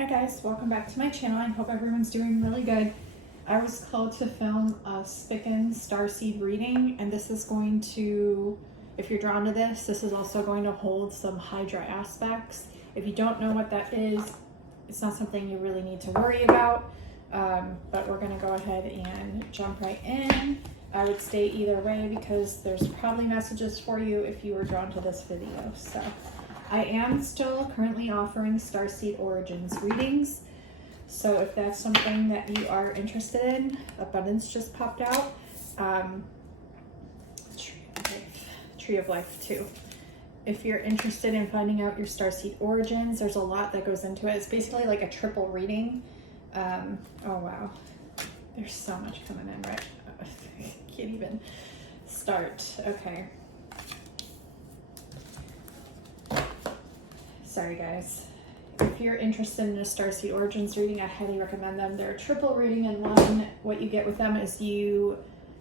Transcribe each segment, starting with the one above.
Hi guys, welcome back to my channel. I hope everyone's doing really good. I was called to film a Spica Starseed reading, and this is going to, if you're drawn to this, this is also going to hold some Hydra aspects. If you don't know what that is, it's not something you really need to worry about, but we're going to go ahead and jump right in. I would stay either way because there's probably messages for you if you were drawn to this video. So I am still currently offering Starseed Origins readings. So if that's something that you are interested in, Abundance just popped out. Tree of Life too. If you're interested in finding out your Starseed Origins, there's a lot that goes into it. It's basically like a triple reading. Oh wow, there's so much coming in, right? I can't even start. Okay. Sorry guys. If you're interested in a Starseed Origins reading, I highly recommend them. They're a triple reading in one. What you get with them is you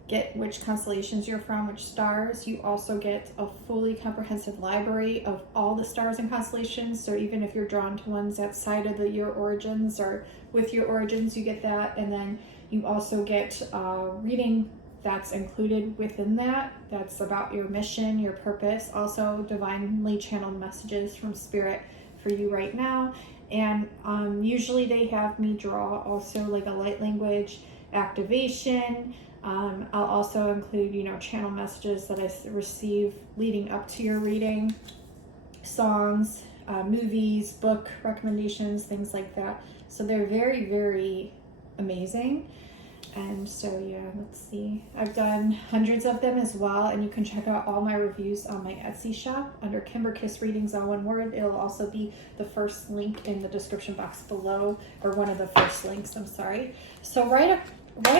get which constellations you're from, which stars. You also get a fully comprehensive library of all the stars and constellations. So even if you're drawn to ones outside of your origins or with your origins, you get that. And then you also get a reading that's included within that. That's about your mission, your purpose, also divinely channeled messages from Spirit for you right now. And usually they have me draw also like a light language activation. I'll also include, channel messages that I receive leading up to your reading, songs, movies, book recommendations, things like that. So they're very, very amazing. And so yeah, let's see. I've done hundreds of them as well, and you can check out all my reviews on my Etsy shop under Kimberkiss Readings, all one word. It'll also be the first link in the description box below, or one of the first links, I'm sorry. So right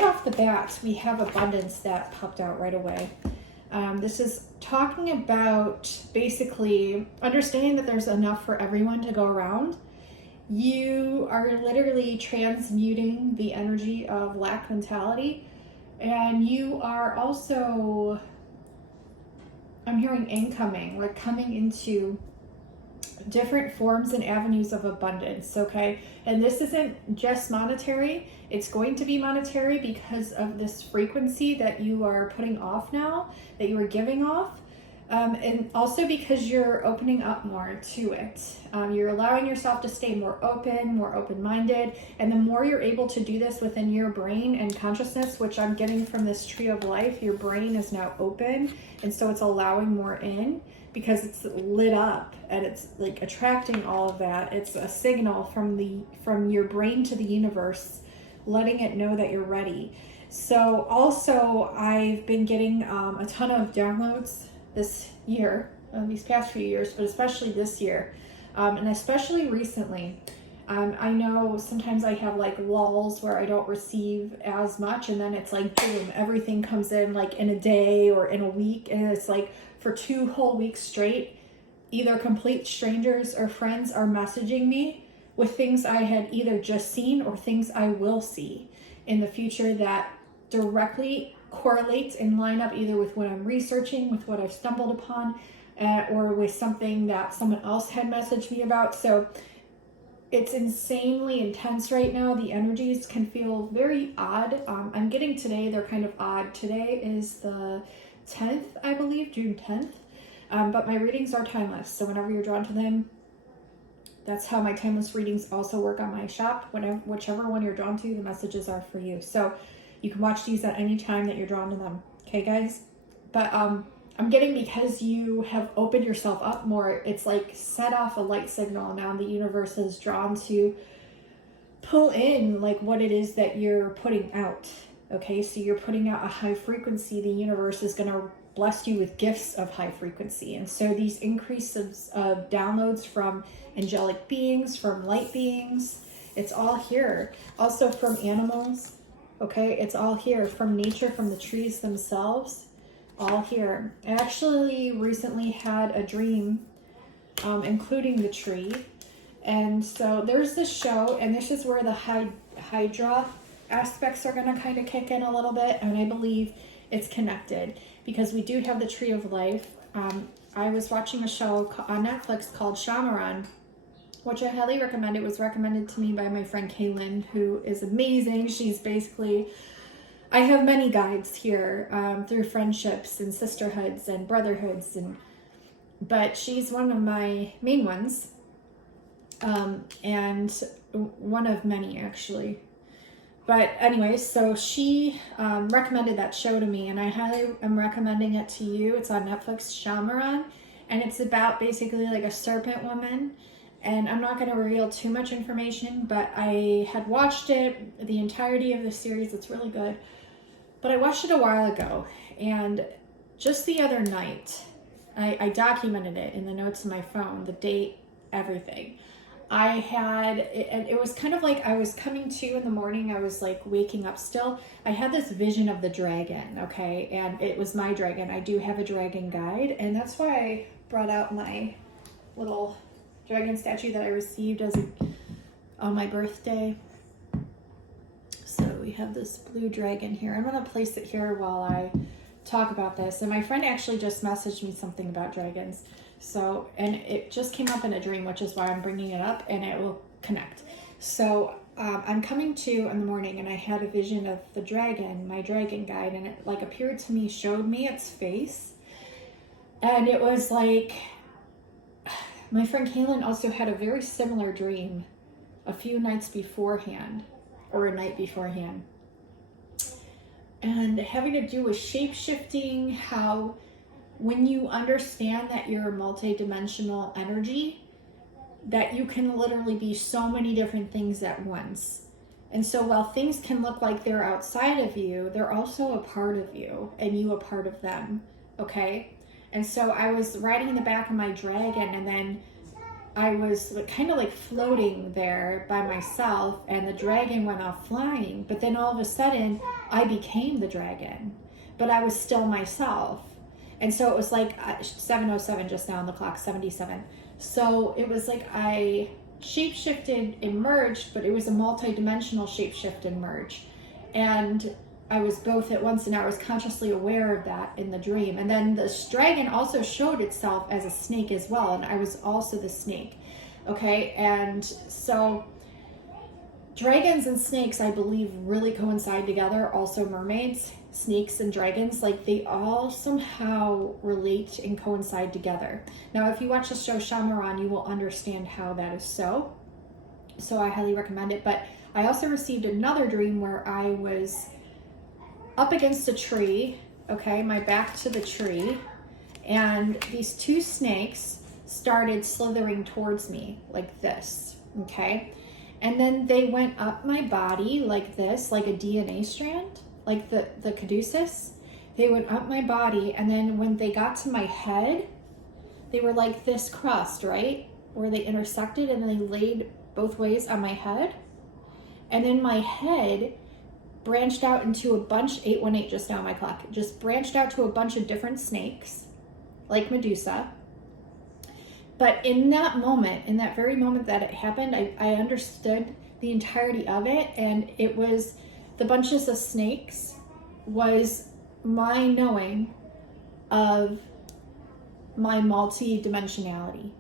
off the bat, we have Abundance that popped out right away. This is talking about basically understanding that there's enough for everyone to go around. You are literally transmuting the energy of lack mentality, and you are also, I'm hearing incoming, like coming into different forms and avenues of abundance, okay? And this isn't just monetary. It's going to be monetary because of this frequency that you are putting off now, that you are giving off. And also because you're opening up more to it. You're allowing yourself to stay more open-minded. And the more you're able to do this within your brain and consciousness, which I'm getting from this Tree of Life, your brain is now open. And so it's allowing more in because it's lit up and it's like attracting all of that. It's a signal from your brain to the universe, letting it know that you're ready. So also I've been getting a ton of downloads this year, these past few years, but especially this year, and especially recently. I know sometimes I have like lulls where I don't receive as much, and then it's like boom, everything comes in like in a day or in a week, and it's like for 2 whole weeks straight, either complete strangers or friends are messaging me with things I had either just seen or things I will see in the future that directly correlates and line up either with what I'm researching, with what I've stumbled upon, or with something that someone else had messaged me about. So it's insanely intense right now. The energies can feel very odd. I'm getting today, they're kind of odd. Today is the 10th, I believe, June 10th. But my readings are timeless. So whenever you're drawn to them, that's how my timeless readings also work on my shop. Whichever one you're drawn to, the messages are for you. So you can watch these at any time that you're drawn to them. Okay, guys? But I'm getting, because you have opened yourself up more, it's like set off a light signal. Now the universe is drawn to pull in like what it is that you're putting out. Okay, so you're putting out a high frequency. The universe is going to bless you with gifts of high frequency. And so these increases of downloads from angelic beings, from light beings, it's all here. Also from animals. Okay, it's all here, from nature, from the trees themselves, all here. I actually recently had a dream, including the tree. And so there's this show, and this is where the Hydra aspects are going to kind of kick in a little bit. And I believe it's connected because we do have the Tree of Life. I was watching a show on Netflix called Shamaran, which I highly recommend. It was recommended to me by my friend Kaylin, who is amazing. She's basically, I have many guides here through friendships and sisterhoods and brotherhoods, but she's one of my main ones, and one of many actually. But anyway, so she recommended that show to me, and I highly am recommending it to you. It's on Netflix, Shyamalan, and it's about basically like a serpent woman. And I'm not going to reveal too much information, but I had watched it, the entirety of the series. It's really good. But I watched it a while ago, and just the other night, I documented it in the notes of my phone, the date, everything. And it was kind of like I was coming to in the morning, I was like waking up still. I had this vision of the dragon, okay? And it was my dragon. I do have a dragon guide, and that's why I brought out my little dragon statue that I received on my birthday. So we have this blue dragon here. I'm gonna place it here while I talk about this. And my friend actually just messaged me something about dragons. So, and it just came up in a dream, which is why I'm bringing it up, and it will connect. So I'm coming to in the morning, and I had a vision of the dragon, my dragon guide, and it like appeared to me, showed me its face. And it was like, my friend Kaylin also had a very similar dream a few nights beforehand, or a night beforehand. And having to do with shape-shifting, how when you understand that you're a multi-dimensional energy, that you can literally be so many different things at once. And so while things can look like they're outside of you, they're also a part of you, and you a part of them, okay? And so I was riding in the back of my dragon, and then I was kind of like floating there by myself, and the dragon went off flying. But then all of a sudden, I became the dragon, but I was still myself. And so it was like 7:07 just now on the clock, 77. So it was like I shapeshifted and merged, but it was a multi-dimensional shapeshift and merge. And I was both at once, and I was consciously aware of that in the dream. And then this dragon also showed itself as a snake as well, and I was also the snake, okay? And so dragons and snakes, I believe, really coincide together. Also mermaids, snakes, and dragons, like they all somehow relate and coincide together. Now, if you watch the show Shyamalan, you will understand how that is so. So I highly recommend it. But I also received another dream where I was up against a tree, okay, my back to the tree, and these two snakes started slithering towards me like this, okay? And then they went up my body like this, like a DNA strand, like the caduceus. They went up my body, and then when they got to my head, they were like this crust, right? Where they intersected, and then they laid both ways on my head. And then my head branched out into a bunch, 818 just now on my clock, just branched out to a bunch of different snakes, like Medusa. But in that moment, in that very moment that it happened, I understood the entirety of it, and it was the bunches of snakes was my knowing of my multi-dimensionality.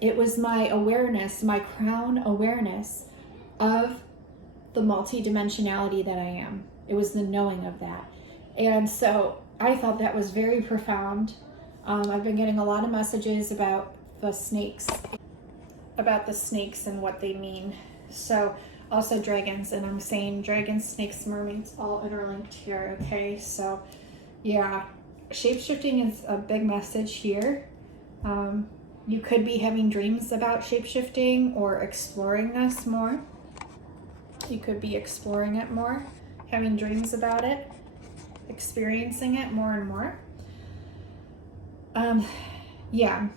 It was my awareness, my crown awareness of the multi-dimensionality that I am. It was the knowing of that. And so I thought that was very profound. I've been getting a lot of messages about the snakes and what they mean. So also dragons, and I'm saying dragons, snakes, mermaids, all interlinked here, okay? So yeah, shape-shifting is a big message here. You could be having dreams about shape-shifting or exploring this more. You could be exploring it more, having dreams about it, experiencing it more and more. Yeah,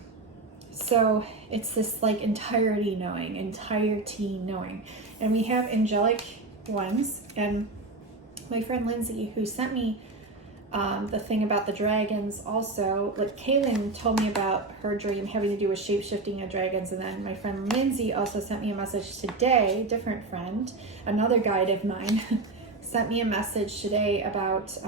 so it's this like entirety knowing. And we have angelic ones, and my friend Lindsay, who sent me the thing about the dragons also, like Kaylin told me about her dream having to do with shape-shifting of dragons, and then my friend Lindsay also sent me a message today, different friend, another guide of mine, sent me a message today about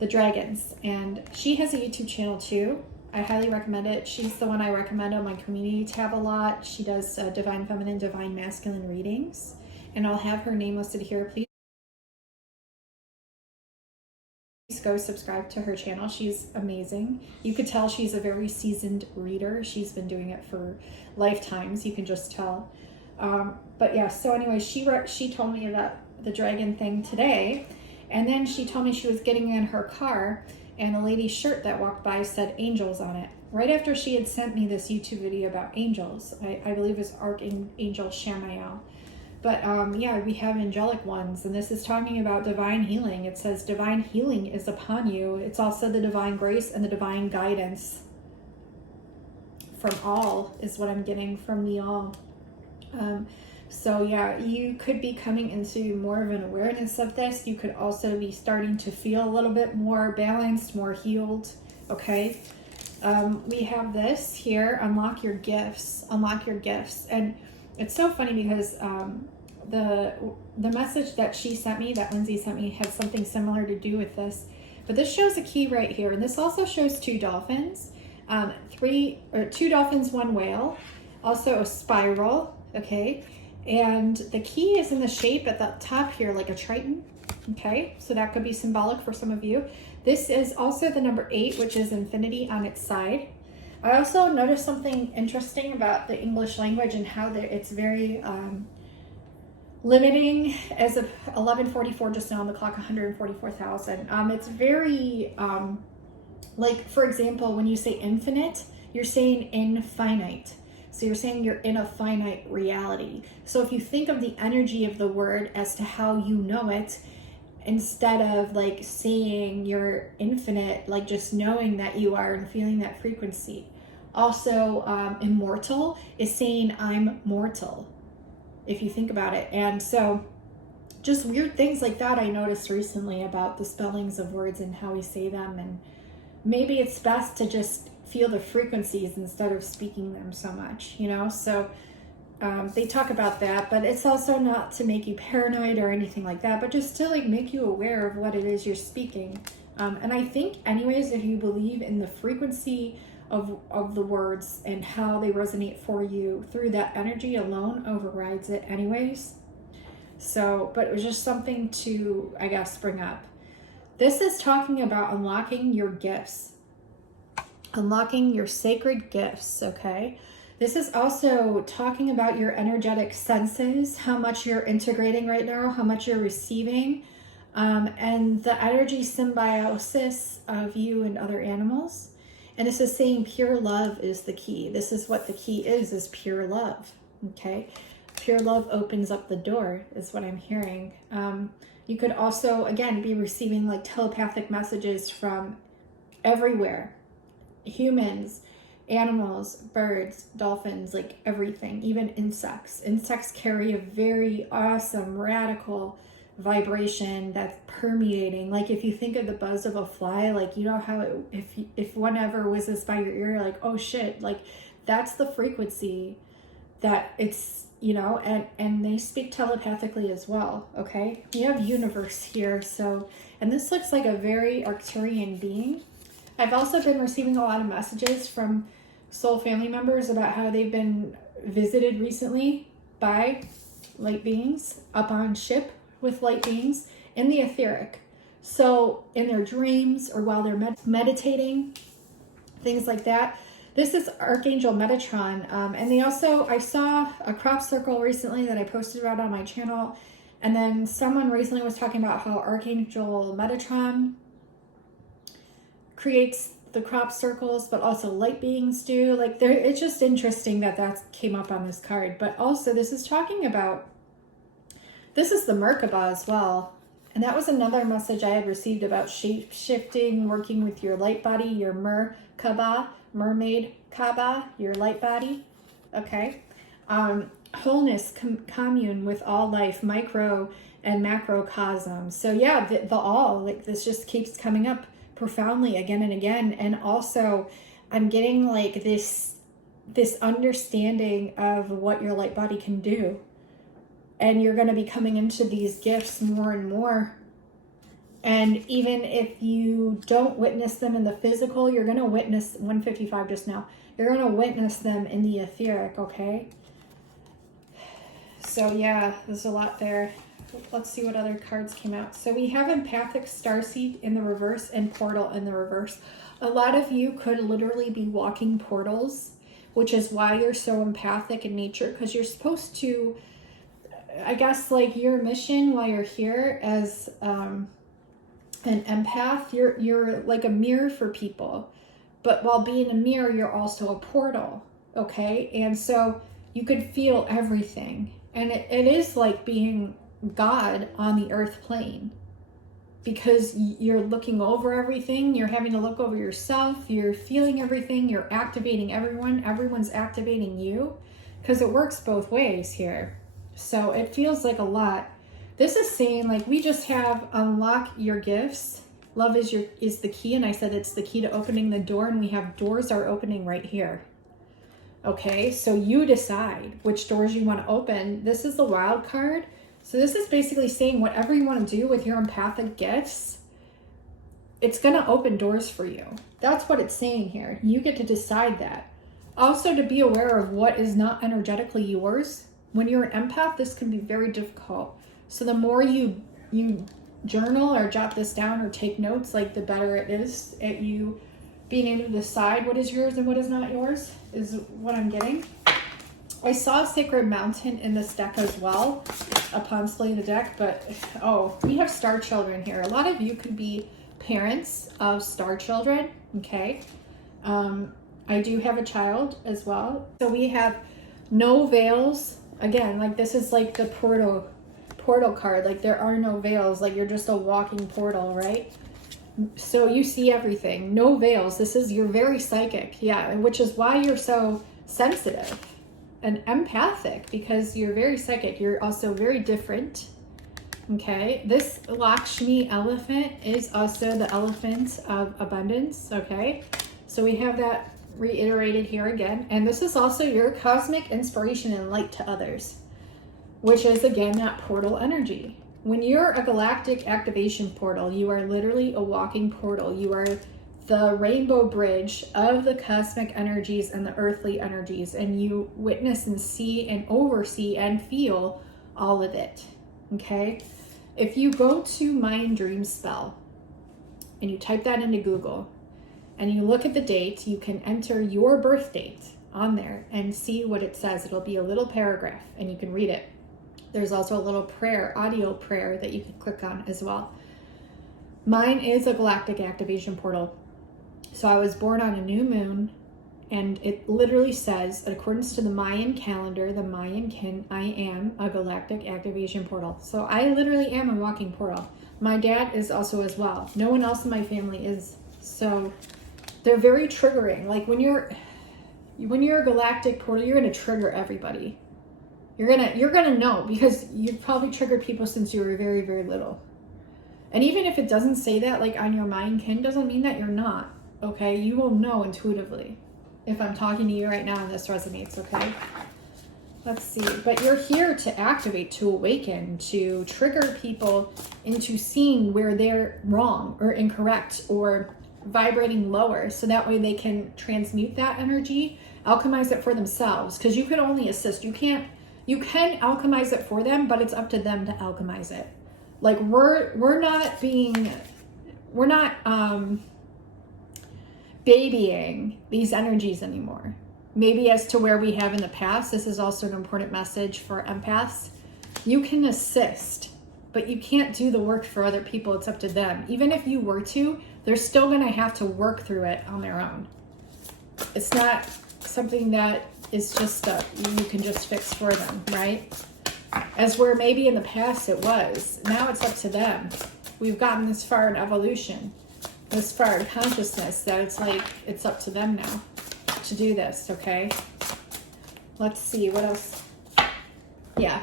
the dragons, and she has a YouTube channel too, I highly recommend it. She's the one I recommend on my community tab a lot. She does divine feminine, divine masculine readings, and I'll have her name listed here. Please go subscribe to her channel. She's amazing. You could tell she's a very seasoned reader. She's been doing it for lifetimes. You can just tell. But yeah, so anyway, she told me about the dragon thing today, and then she told me she was getting in her car and a lady's shirt that walked by said angels on it. Right after she had sent me this YouTube video about angels, I believe it's Archangel Shamael. But yeah, we have angelic ones, and this is talking about divine healing. It says divine healing is upon you. It's also the divine grace and the divine guidance from all is what I'm getting from the all. So yeah, you could be coming into more of an awareness of this. You could also be starting to feel a little bit more balanced, more healed, okay? We have this here, unlock your gifts, unlock your gifts. And it's so funny because the message that she sent me, that Lindsay sent me, had something similar to do with this. But this shows a key right here, and this also shows 2 dolphins, 2 dolphins, 1 whale, also a spiral, okay? And the key is in the shape at the top here, like a triton, okay? So that could be symbolic for some of you. This is also the number 8, which is infinity on its side. I also noticed something interesting about the English language and how it's very limiting. As of 11:44 just now on the clock, 144,000. It's very, like, for example, when you say infinite, you're saying infinite. So you're saying you're in a finite reality. So if you think of the energy of the word as to how you know it, instead of like saying you're infinite, like just knowing that you are and feeling that frequency. Also, immortal is saying I'm mortal, if you think about it. And so just weird things like that I noticed recently about the spellings of words and how we say them. And maybe it's best to just feel the frequencies instead of speaking them so much, you know? So they talk about that, but it's also not to make you paranoid or anything like that, but just to like make you aware of what it is you're speaking. And I think anyways, if you believe in the frequency of the words and how they resonate for you, through that energy alone overrides it anyways. So, but it was just something to, I guess, bring up. This is talking about unlocking your gifts, unlocking your sacred gifts, okay? This is also talking about your energetic senses, how much you're integrating right now, how much you're receiving, and the energy symbiosis of you and other animals. And this is saying pure love is the key. This is what the key is pure love, okay? Pure love opens up the door, is what I'm hearing. You could also, again, be receiving like telepathic messages from everywhere. Humans, animals, birds, dolphins, like everything, even insects. Insects carry a very awesome, radical vibration that's permeating. Like if you think of the buzz of a fly, like you know how if one ever whizzes by your ear, like, oh shit, like that's the frequency that it's, you know, and they speak telepathically as well, okay? You have universe here, so, and this looks like a very Arcturian being. I've also been receiving a lot of messages from soul family members about how they've been visited recently by light beings, up on ship with light beings in the etheric. So in their dreams or while they're meditating, things like that. This is Archangel Metatron. And they also, I saw a crop circle recently that I posted about on my channel. And then someone recently was talking about how Archangel Metatron creates the crop circles, but also light beings do. Like, it's just interesting that that came up on this card. But also, this is talking about, this is the Merkaba as well. And that was another message I had received about shape-shifting, working with your light body, your Merkaba, mermaid Kaba, your light body. Okay. Wholeness, commune with all life, micro and macrocosm. So yeah, the all, like this just keeps coming up profoundly again and again. And also I'm getting like this understanding of what your light body can do. And you're going to be coming into these gifts more and more And even if you don't witness them in the physical, you're going to witness 155 just now. You're going to witness them in the etheric, okay? So yeah, there's a lot there. Let's see what other cards came out. So we have Empathic Starseed in the reverse and Portal in the reverse. A lot of you could literally be walking portals, which is why you're so empathic in nature, because you're supposed to, I guess, like your mission while you're here as an empath, you're like a mirror for people. But while being a mirror, you're also a portal, okay? And so you could feel everything. And it is like being God on the earth plane, because you're looking over everything, you're having to look over yourself, you're feeling everything, you're activating everyone's activating you, because it works both ways here. So it feels like a lot. This is saying like we just have unlock your gifts. Love is the key, and I said it's the key to opening the door, and we have doors are opening right here. Okay, so you decide which doors you want to open. This is the wild card. So this is basically saying whatever you want to do with your empathic gifts, it's going to open doors for you. That's what it's saying here. You get to decide that. Also, to be aware of what is not energetically yours. When you're an empath, this can be very difficult. So the more you journal or jot this down or take notes, like the better it is at you being able to decide what is yours and what is not yours, is what I'm getting. I saw Sacred Mountain in this deck as well upon splitting the deck, but we have star children here. A lot of you could be parents of star children, okay? I do have a child as well. So we have no veils. Again, like this is like the portal card. Like there are no veils. Like you're just a walking portal, right? So you see everything. No veils. This is, you're very psychic. Yeah, which is why you're so sensitive and empathic, because you're very psychic. You're also very different. Okay, this Lakshmi elephant is also the elephant of abundance. Okay, so we have that reiterated here again. And this is also your cosmic inspiration and light to others, which is again that portal energy. When you're a galactic activation portal, you are literally a walking portal. You are the rainbow bridge of the cosmic energies and the earthly energies, and you witness and see and oversee and feel all of it. Okay, if you go to Mind Dream Spell and you type that into Google and you look at the date, you can enter your birth date on there and see what it says. It'll be a little paragraph and you can read it. There's also a little prayer, audio prayer, that you can click on as well. Mine is a galactic activation portal. So I was born on a new moon, and it literally says, in accordance to the Mayan calendar, the Mayan kin, I am a galactic activation portal. So I literally am a walking portal. My dad is also as well. No one else in my family is. So they're very triggering. Like when you're a galactic portal, you're going to trigger everybody. You're gonna know, because you've probably triggered people since you were very, very little. And even if it doesn't say that, like on your mind kin, doesn't mean that you're not. Okay, you will know intuitively if I'm talking to you right now and this resonates. Okay, let's see. But you're here to activate, to awaken, to trigger people into seeing where they're wrong or incorrect or vibrating lower, so that way they can transmute that energy, alchemize it for themselves. Because you can only assist. You can alchemize it for them, but it's up to them to alchemize it. Like we're not babying these energies anymore. Maybe as to where we have in the past. This is also an important message for empaths. You can assist, but you can't do the work for other people. It's up to them. Even if you were to, they're still going to have to work through it on their own. It's not something that is just you can just fix for them, right? As where maybe in the past it was. Now it's up to them. We've gotten this far in evolution, this far in consciousness, that it's like it's up to them now to do this. Okay, let's see what else. Yeah,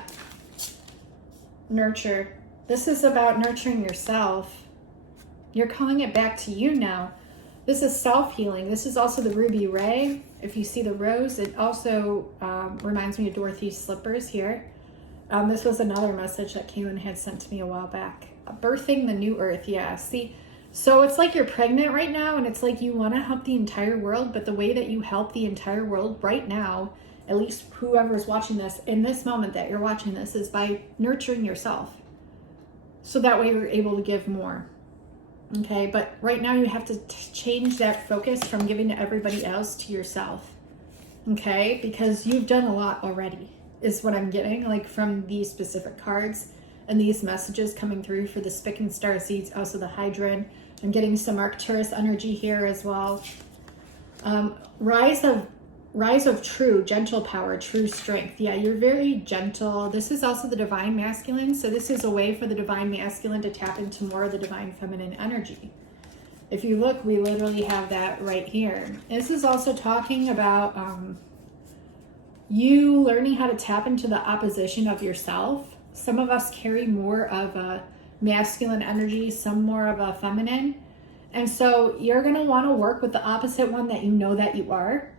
nurture. This is about nurturing yourself. You're calling it back to you now. This is self-healing. This is also the ruby ray. If you see the rose, it also reminds me of Dorothy's slippers here. This was another message that Kaylin had sent to me a while back. birthing the new earth. Yeah, see, so it's like you're pregnant right now, and it's like you want to help the entire world, but the way that you help the entire world right now, at least whoever's watching this in this moment that you're watching this, is by nurturing yourself. So that way you're able to give more. Okay, but right now you have to change that focus from giving to everybody else to yourself. Okay, because you've done a lot already, is what I'm getting, like from these specific cards and these messages coming through for the Spica and Starseeds, also the Hydra. I'm getting some Arcturus energy here as well. Rise of true, gentle power, true strength. Yeah, you're very gentle. This is also the divine masculine. So this is a way for the divine masculine to tap into more of the divine feminine energy. If you look, we literally have that right here. This is also talking about you learning how to tap into the opposition of yourself. Some of us carry more of a masculine energy, some more of a feminine. And so you're going to want to work with the opposite one that you know that you are.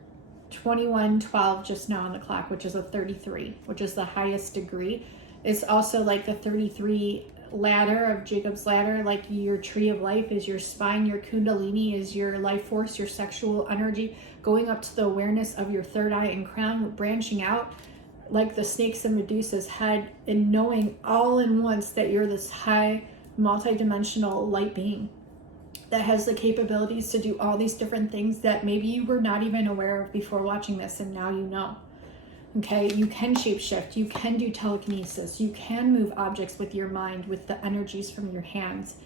2112 just now on the clock, which is a 33, which is the highest degree. It's also like the 33 ladder of Jacob's ladder, like your tree of life is your spine, your kundalini is your life force, your sexual energy, going up to the awareness of your third eye and crown, branching out like the snakes and Medusa's head, and knowing all in once that you're this high multi-dimensional light being that has the capabilities to do all these different things that maybe you were not even aware of before watching this, and now you know. Okay, you can shapeshift, you can do telekinesis, you can move objects with your mind, with the energies from your hands.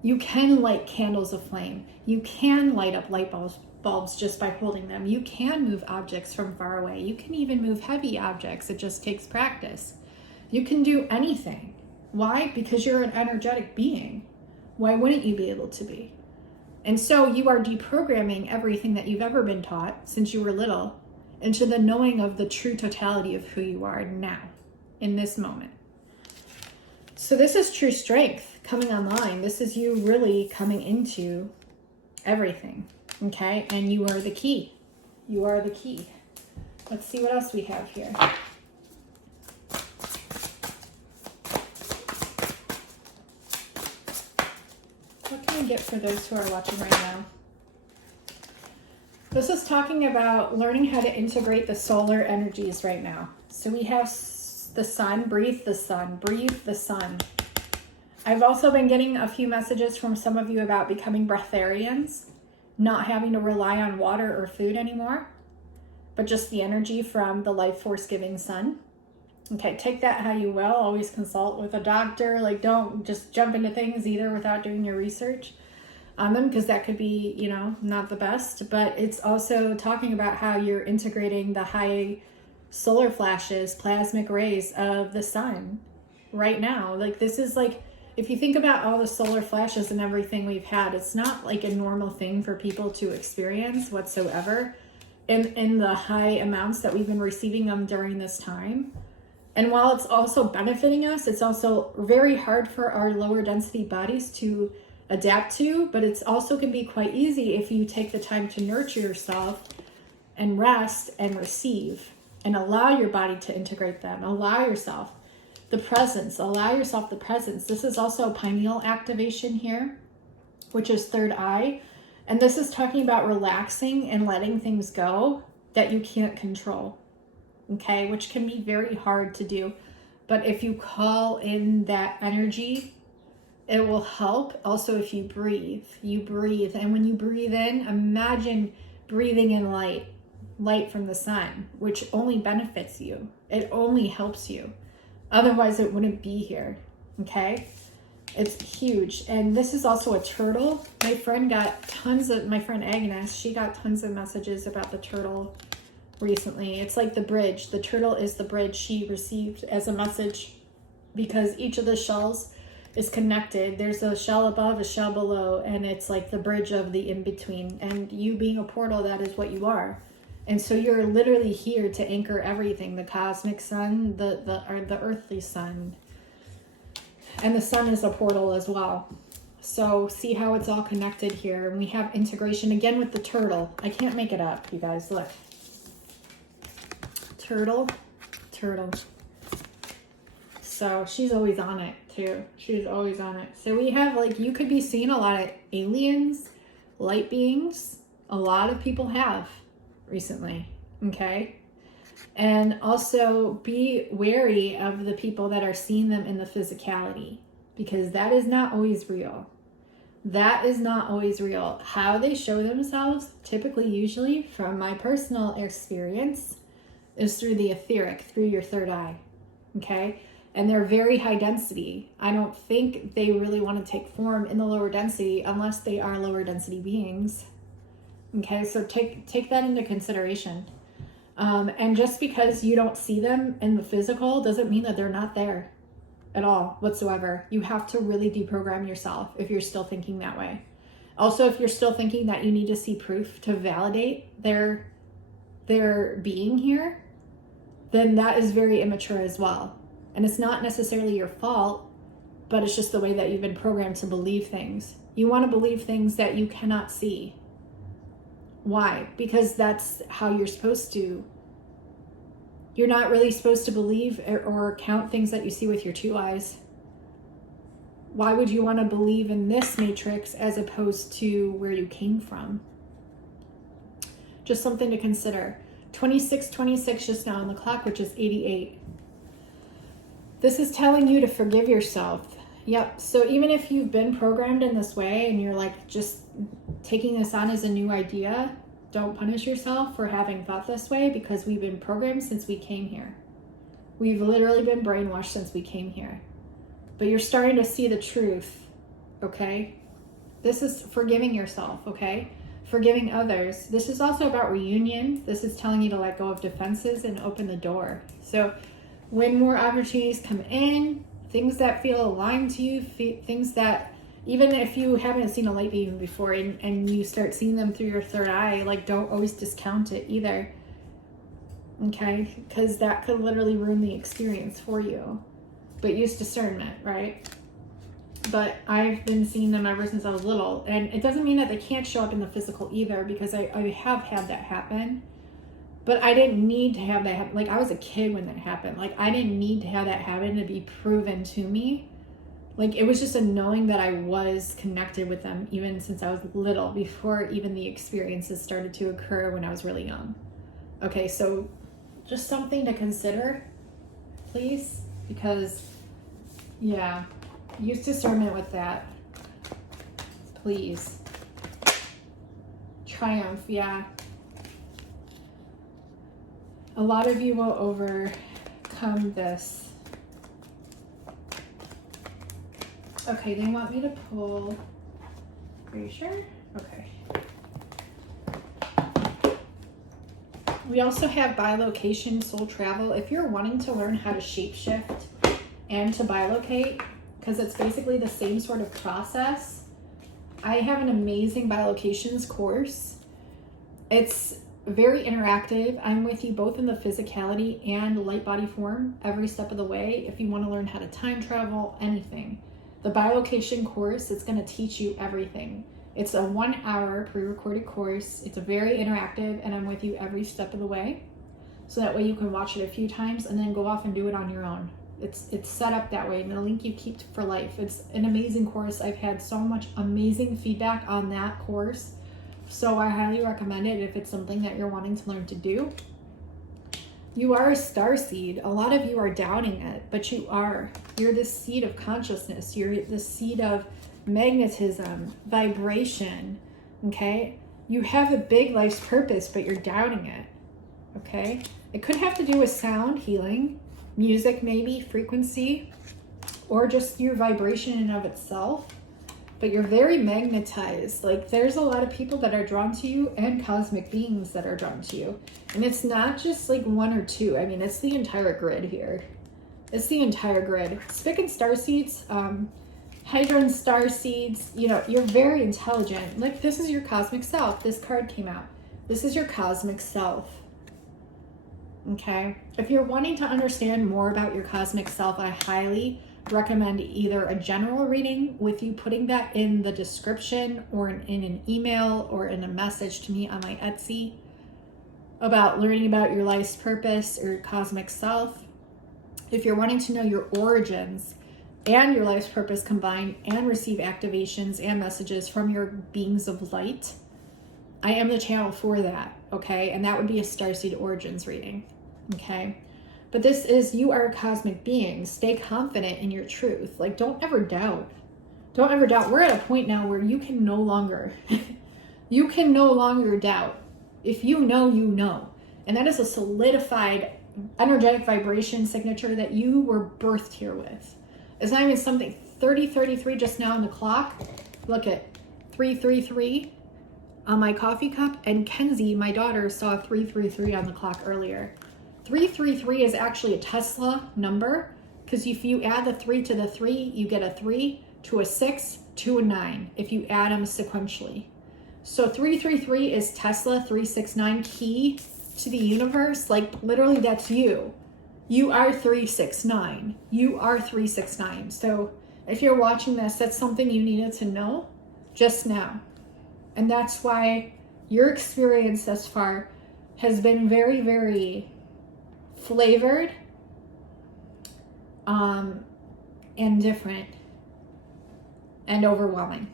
You can light candles of flame. You can light up light bulbs just by holding them. You can move objects from far away. You can even move heavy objects. It just takes practice. You can do anything. Why? Because you're an energetic being. Why wouldn't you be able to be? And so you are deprogramming everything that you've ever been taught since you were little into the knowing of the true totality of who you are now, in this moment. So this is true strength coming online. This is you really coming into everything, okay? And you are the key. You are the key. Let's see what else we have here. What can we get for those who are watching right now? This is talking about learning how to integrate the solar energies right now. So we have the sun, breathe the sun, breathe the sun. I've also been getting a few messages from some of you about becoming breatharians, not having to rely on water or food anymore, but just the energy from the life force giving sun. Okay, take that how you will. Always consult with a doctor. Like, don't just jump into things either without doing your research on them, because that could be, you know, not the best. But it's also talking about how you're integrating the high solar flashes, plasmic rays of the sun right now. Like, this is like, if you think about all the solar flashes and everything we've had, it's not like a normal thing for people to experience whatsoever in the high amounts that we've been receiving them during this time. And while it's also benefiting us, it's also very hard for our lower density bodies to adapt to, but it's also can be quite easy if you take the time to nurture yourself and rest and receive and allow your body to integrate them. Allow yourself the presence. Allow yourself the presence. This is also pineal activation here, which is third eye. And this is talking about relaxing and letting things go that you can't control. Okay, which can be very hard to do. But if you call in that energy, it will help. Also, if you breathe. And when you breathe in, imagine breathing in light from the sun, which only benefits you. It only helps you. Otherwise, it wouldn't be here. Okay? It's huge. And this is also a turtle. My friend Agnes, she got tons of messages about the turtle recently. It's like the bridge. The turtle is the bridge she received as a message, because each of the shells is connected. There's a shell above, a shell below, and it's like the bridge of the in-between. And you being a portal, that is what you are. And so you're literally here to anchor everything, the cosmic sun, the earthly sun. And the sun is a portal as well. So see how it's all connected here. And we have integration again with the turtle. I can't make it up, you guys. Look. Turtle. So she's always on it too. She's always on it. So we have like, you could be seeing a lot of aliens, light beings. A lot of people have recently. Okay. And also be wary of the people that are seeing them in the physicality, because that is not always real. That is not always real. How they show themselves, typically, usually, from my personal experience, is through the etheric, through your third eye. Okay? And they're very high density. I don't think they really want to take form in the lower density unless they are lower density beings. Okay? So take that into consideration. And just because you don't see them in the physical doesn't mean that they're not there at all whatsoever. You have to really deprogram yourself if you're still thinking that way. Also, if you're still thinking that you need to see proof to validate their being here, then that is very immature as well. And it's not necessarily your fault, but it's just the way that you've been programmed to believe things. You want to believe things that you cannot see. Why? Because that's how you're supposed to. You're not really supposed to believe or count things that you see with your two eyes. Why would you want to believe in this matrix as opposed to where you came from? Just something to consider. 26:26 just now on the clock, which is 88. This is telling you to forgive yourself. Yep. So even if you've been programmed in this way and you're like just taking this on as a new idea, don't punish yourself for having thought this way, because we've been programmed since we came here. We've literally been brainwashed since we came here. But you're starting to see the truth, okay? This is forgiving yourself, okay? Forgiving others. This is also about reunion. This is telling you to let go of defenses and open the door. So when more opportunities come in, things that feel aligned to you, things that, even if you haven't seen a light being before and you start seeing them through your third eye, like, don't always discount it either. Okay? Because that could literally ruin the experience for you. But use discernment, right? But I've been seeing them ever since I was little. And it doesn't mean that they can't show up in the physical either, because I have had that happen. But I didn't need to have that happen. Like, I was a kid when that happened. Like, I didn't need to have that happen to be proven to me. Like, it was just a knowing that I was connected with them even since I was little, before even the experiences started to occur when I was really young. Okay, so just something to consider, please, because, yeah, use discernment with that, please. Triumph, yeah. A lot of you will overcome this. Okay, they want me to pull. Are you sure? Okay. We also have bilocation soul travel. If you're wanting to learn how to shapeshift and to bilocate, because it's basically the same sort of process, I have an amazing bilocations course. It's very interactive. I'm with you both in the physicality and light body form every step of the way. If you want to learn how to time travel, anything. The bilocation course, it's going to teach you everything. It's a 1 hour pre-recorded course. It's a very interactive, and I'm with you every step of the way. So that way you can watch it a few times and then go off and do it on your own. It's set up that way, and it'll link you keep for life. It's an amazing course. I've had so much amazing feedback on that course. So I highly recommend it if it's something that you're wanting to learn to do. You are a starseed. A lot of you are doubting it, but you are. You're the seed of consciousness. You're the seed of magnetism, vibration, okay? You have a big life's purpose, but you're doubting it, okay? It could have to do with sound healing, music maybe, frequency, or just your vibration in and of itself. But you're very magnetized. Like, there's a lot of people that are drawn to you and cosmic beings that are drawn to you. And it's not just like one or two. I mean, it's the entire grid here. It's the entire grid. Spica and Starseeds, Hydra and Starseeds, you know, you're very intelligent. Like, this is your cosmic self. This card came out. This is your cosmic self. Okay? If you're wanting to understand more about your cosmic self, I highly recommend either a general reading with you putting that in the description, or in an email, or in a message to me on my Etsy about learning about your life's purpose or your cosmic self. If you're wanting to know your origins and your life's purpose combined and receive activations and messages from your beings of light, I am the channel for that, okay? And that would be a Starseed Origins reading, okay? But this is, you are a cosmic being. Stay confident in your truth. Like, don't ever doubt. Don't ever doubt. We're at a point now where you can no longer, you can no longer doubt. If you know, you know. And that is a solidified energetic vibration signature that you were birthed here with. It's not even something, 3033 just now on the clock. Look at 333 on my coffee cup. And Kenzie, my daughter, saw 333 on the clock earlier. 333 is actually a Tesla number, because if you add the 3 to the 3, you get a 3 to a 6 to a 9 if you add them sequentially. So 333 is Tesla, 369 key to the universe. Like, literally, that's you. You are 369. You are 369. So if you're watching this, that's something you needed to know just now. And that's why your experience thus far has been very, very flavored and different and overwhelming.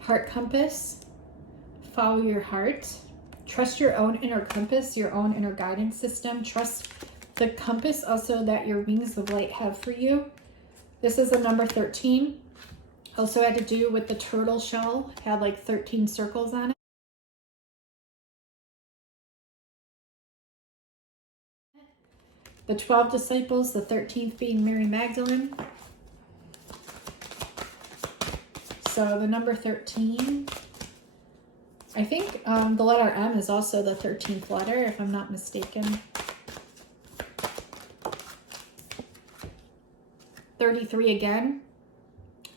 Heart compass, follow your heart. Trust your own inner compass, your own inner guidance system. Trust the compass also that your wings of light have for you. This is a number 13. Also had to do with the turtle shell. Had like 13 circles on it. The 12 disciples, the 13th being Mary Magdalene. So the number 13, I think the letter M is also the 13th letter, if I'm not mistaken. 33 again,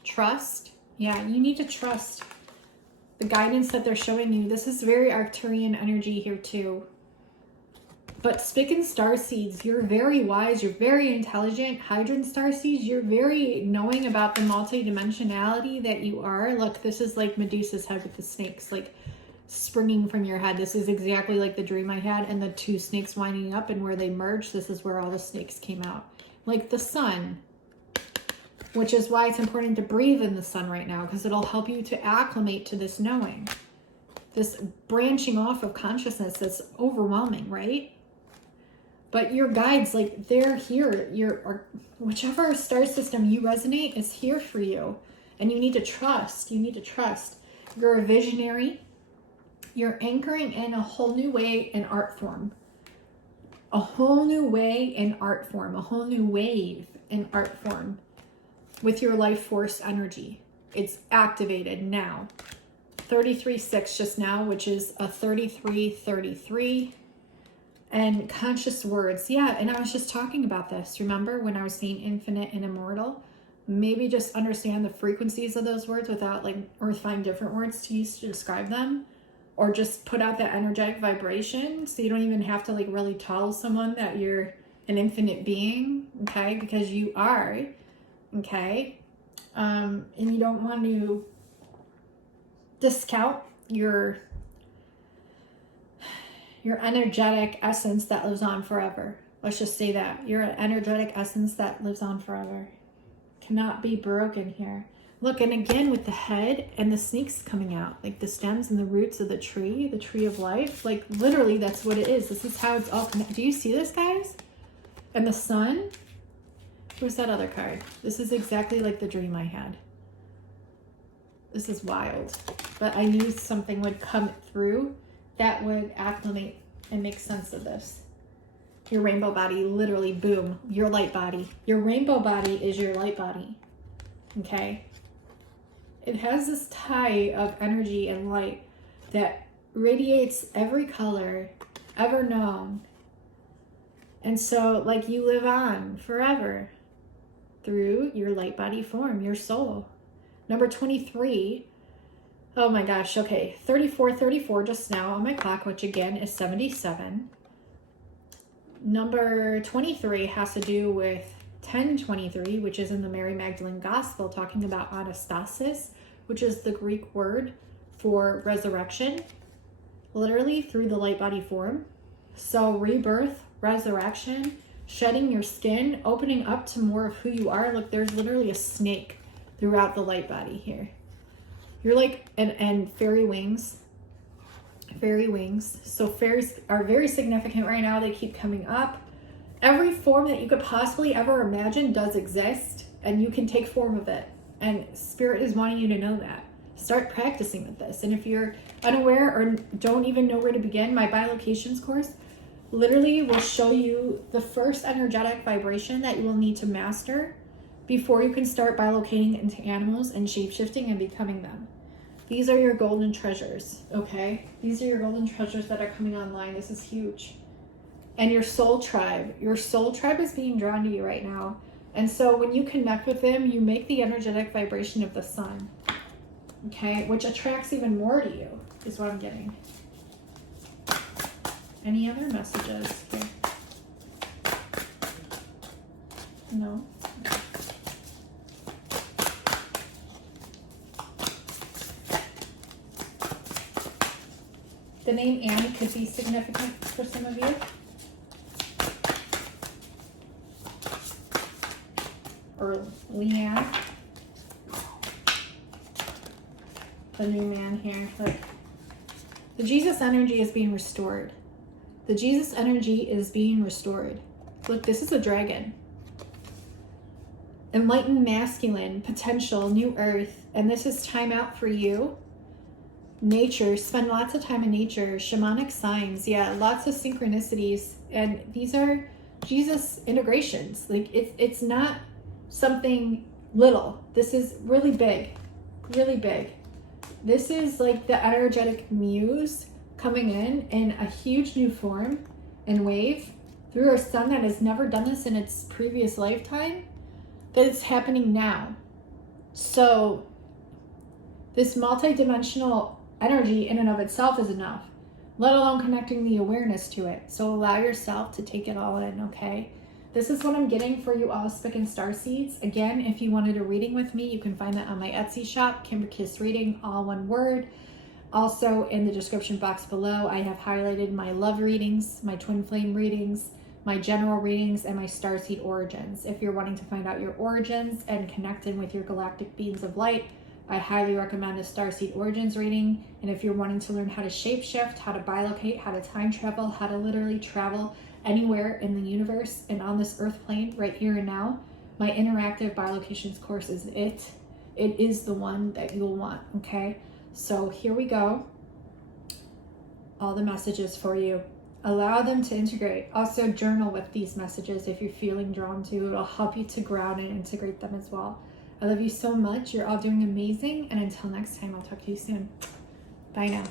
trust. Yeah, you need to trust the guidance that they're showing you. This is very Arcturian energy here too. But Spica and Starseeds, you're very wise, you're very intelligent. Hydra and Starseeds, you're very knowing about the multidimensionality that you are. Look, this is like Medusa's head with the snakes, like springing from your head. This is exactly like the dream I had, and the two snakes winding up, and where they merged, this is where all the snakes came out. Like the sun, which is why it's important to breathe in the sun right now, because it'll help you to acclimate to this knowing. This branching off of consciousness that's overwhelming, right? But your guides, like, they're here. Whichever star system you resonate is here for you. And you need to trust. You need to trust. You're a visionary. You're anchoring in a whole new way in art form. A whole new way in art form. A whole new wave in art form. With your life force energy. It's activated now. 33-6 just now, which is a 33-33. And conscious words. Yeah, and I was just talking about this. Remember when I was saying infinite and immortal? Maybe just understand the frequencies of those words without, like, or find different words to use to describe them. Or just put out that energetic vibration so you don't even have to, like, really tell someone that you're an infinite being, okay? Because you are, okay? And you don't want to discount your energetic essence that lives on forever. Let's just say that. You're an energetic essence that lives on forever. Cannot be broken here. Look, and again with the head and the snakes coming out, like the stems and the roots of the tree of life. Like, literally, that's what it is. This is how it's all connected. Do you see this, guys? And the sun? Where's that other card? This is exactly like the dream I had. This is wild. But I knew something would come through that would acclimate and make sense of this. Your rainbow body, literally, boom, your light body. Your rainbow body is your light body, okay? It has this tie of energy and light that radiates every color ever known. And so, like, you live on forever through your light body form, your soul. Number 23. Oh my gosh, okay, 34 just now on my clock, which again is 77. Number 23 has to do with 1023, which is in the Mary Magdalene Gospel, talking about anastasis, which is the Greek word for resurrection. literally through the light body form. So rebirth, resurrection, shedding your skin, opening up to more of who you are. Look, there's literally a snake throughout the light body here. You're like, and fairy wings. Fairy wings. So fairies are very significant right now. They keep coming up. Every form that you could possibly ever imagine does exist, and you can take form of it. And Spirit is wanting you to know that. Start practicing with this. And if you're unaware or don't even know where to begin, my bilocations course literally will show you the first energetic vibration that you will need to master before you can start bilocating into animals and shape-shifting and becoming them. These are your golden treasures, okay? These are your golden treasures that are coming online. This is huge. And your soul tribe is being drawn to you right now. And so when you connect with them, you make the energetic vibration of the sun, okay? Which attracts even more to you, is what I'm getting. Any other messages here? No? The name Annie could be significant for some of you. Or Leanne. The new man here. Like, the Jesus energy is being restored. The Jesus energy is being restored. Look, this is a dragon. Enlightened masculine, potential, new earth. And this is time out for you. Nature, spend lots of time in nature. Shamanic signs, yeah, lots of synchronicities. And these are Jesus integrations. Like, it's not something little. This is really big, really big. This is like the energetic muse coming in a huge new form and wave through a sun that has never done this in its previous lifetime, that it's happening now. So this multidimensional energy in and of itself is enough, let alone connecting the awareness to it. So allow yourself to take it all in, okay? This is what I'm getting for you all, Spica and Starseeds. Again, if you wanted a reading with me, you can find that on my Etsy shop, Kimberkiss Reading, all one word. Also, in the description box below, I have highlighted my love readings, my twin flame readings, my general readings, and my starseed origins. If you're wanting to find out your origins and connect in with your galactic beings of light, I highly recommend a Starseed Origins reading. And if you're wanting to learn how to shapeshift, how to bilocate, how to time travel, how to literally travel anywhere in the universe and on this earth plane right here and now, my interactive bilocations course is it. It is the one that you'll want, okay? So here we go. All the messages for you. Allow them to integrate. Also journal with these messages if you're feeling drawn to. It'll help you to ground and integrate them as well. I love you so much. You're all doing amazing. And until next time, I'll talk to you soon. Bye now.